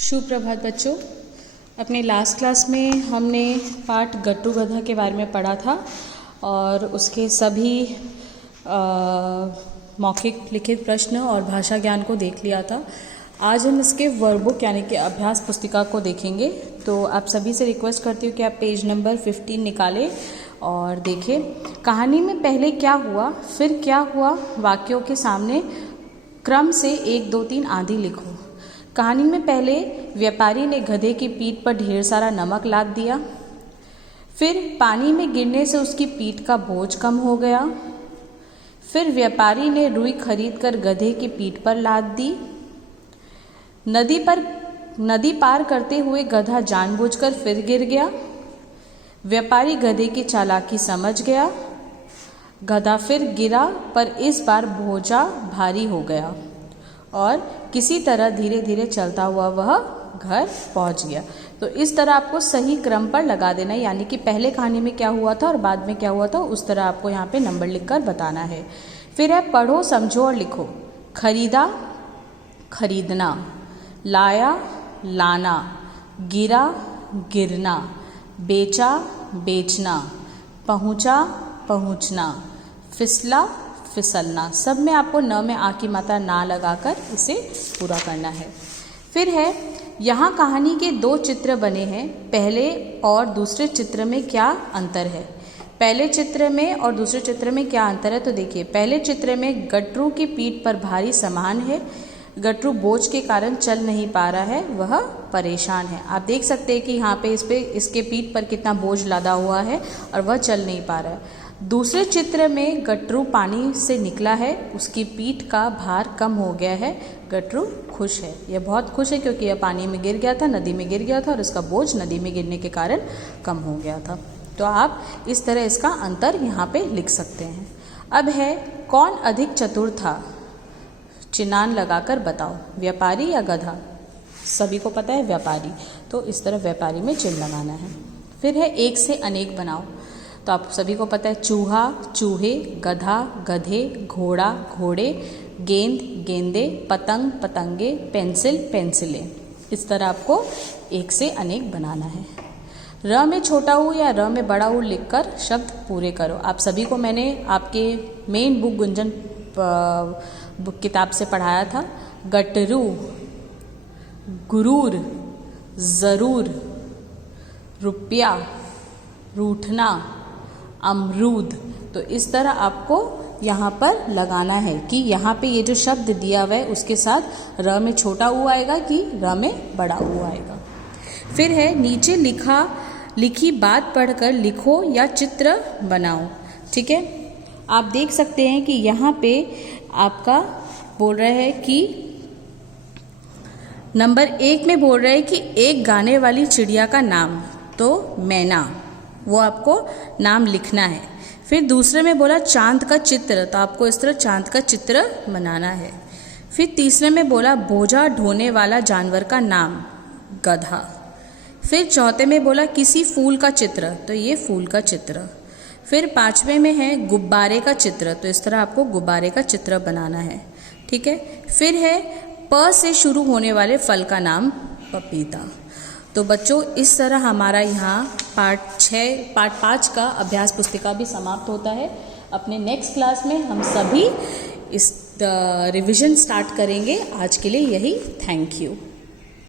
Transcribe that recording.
सुप्रभात बच्चों। अपने लास्ट क्लास में हमने पाठ गट्टू गधा के बारे में पढ़ा था और उसके सभी मौखिक लिखित प्रश्न और भाषा ज्ञान को देख लिया था। आज हम इसके वर्कबुक यानी कि अभ्यास पुस्तिका को देखेंगे। तो आप सभी से रिक्वेस्ट करती हूँ कि आप पेज नंबर 15 निकालें और देखें कहानी में पहले क्या हुआ, फिर क्या हुआ, वाक्यों के सामने क्रम से 1, 2, 3 आदि लिखो। कहानी में पहले व्यापारी ने गधे की पीठ पर ढेर सारा नमक लाद दिया। फिर पानी में गिरने से उसकी पीठ का बोझ कम हो गया। फिर व्यापारी ने रुई खरीद कर गधे की पीठ पर लाद दी। नदी पार करते हुए गधा जानबूझकर फिर गिर गया। व्यापारी गधे की चालाकी समझ गया। गधा फिर गिरा पर इस बार बोझा भारी हो गया और किसी तरह धीरे धीरे चलता हुआ वह घर पहुंच गया। तो इस तरह आपको सही क्रम पर लगा देना है, यानी कि पहले कहानी में क्या हुआ था और बाद में क्या हुआ था, उस तरह आपको यहाँ पे नंबर लिखकर बताना है। फिर है पढ़ो, समझो और लिखो। खरीदा, खरीदना। लाया, लाना। गिरा, गिरना। बेचा, बेचना। पहुँचा, पहुँचना। फिसला, फिसलना। सब में आपको न में आ की मात्रा ना लगाकर इसे पूरा करना है। फिर है यहाँ कहानी के 2 चित्र बने हैं। पहले और दूसरे चित्र में क्या अंतर है? पहले चित्र में और दूसरे चित्र में क्या अंतर है? तो देखिए, पहले चित्र में गट्टू की पीठ पर भारी सामान है। गट्टू बोझ के कारण चल नहीं पा रहा है, वह परेशान है। आप देख सकते हैं कि यहाँ पे इसके पीठ पर कितना बोझ लादा हुआ है और वह चल नहीं पा रहा है। दूसरे चित्र में गट्टू पानी से निकला है, उसकी पीठ का भार कम हो गया है। गट्टू खुश है, यह बहुत खुश है क्योंकि यह पानी में गिर गया था, नदी में गिर गया था और इसका बोझ नदी में गिरने के कारण कम हो गया था। तो आप इस तरह इसका अंतर यहाँ पे लिख सकते हैं। अब है कौन अधिक चतुर था, चिन्हान लगाकर बताओ। व्यापारी या गधा? सभी को पता है व्यापारी, तो इस तरह व्यापारी में चिन्ह लगाना है। फिर है एक से अनेक बनाओ। तो आप सभी को पता है चूहा, चूहे, गधा, गधे, घोड़ा, घोड़े, गेंद, गेंदे, पतंग, पतंगे, पेंसिल, पेंसिलें। इस तरह आपको एक से अनेक बनाना है। र में छोटा ऊ या र में बड़ा ऊ लिखकर शब्द पूरे करो। आप सभी को मैंने आपके मेन बुक गुंजन बुक किताब से पढ़ाया था। गटरू, गुरूर, जरूर, रुपया, रूठना, अमरूद। तो इस तरह आपको यहाँ पर लगाना है कि यहाँ पे ये जो शब्द दिया हुआ है उसके साथ र में छोटा ऊ आएगा कि र में बड़ा ऊ आएगा। फिर है नीचे लिखी बात पढ़कर लिखो या चित्र बनाओ। ठीक है, आप देख सकते हैं कि यहाँ पे आपका बोल रहा है कि नंबर 1 में बोल रहा है कि एक गाने वाली चिड़िया का नाम, तो मैना, वो आपको नाम लिखना है। फिर दूसरे में बोला चांद का चित्र, तो आपको इस तरह चांद का चित्र बनाना है। फिर तीसरे में बोला बोझा ढोने वाला जानवर का नाम, गधा। फिर चौथे में बोला किसी फूल का चित्र, तो ये फूल का चित्र। फिर 5वें में है गुब्बारे का चित्र, तो इस तरह आपको गुब्बारे का चित्र बनाना है। ठीक है, फिर है प से शुरू होने वाले फल का नाम, पपीता। तो बच्चों इस तरह हमारा यहाँ पार्ट 5 का अभ्यास पुस्तिका भी समाप्त होता है। अपने नेक्स्ट क्लास में हम सभी इस रिवीजन स्टार्ट करेंगे। आज के लिए यही, थैंक यू।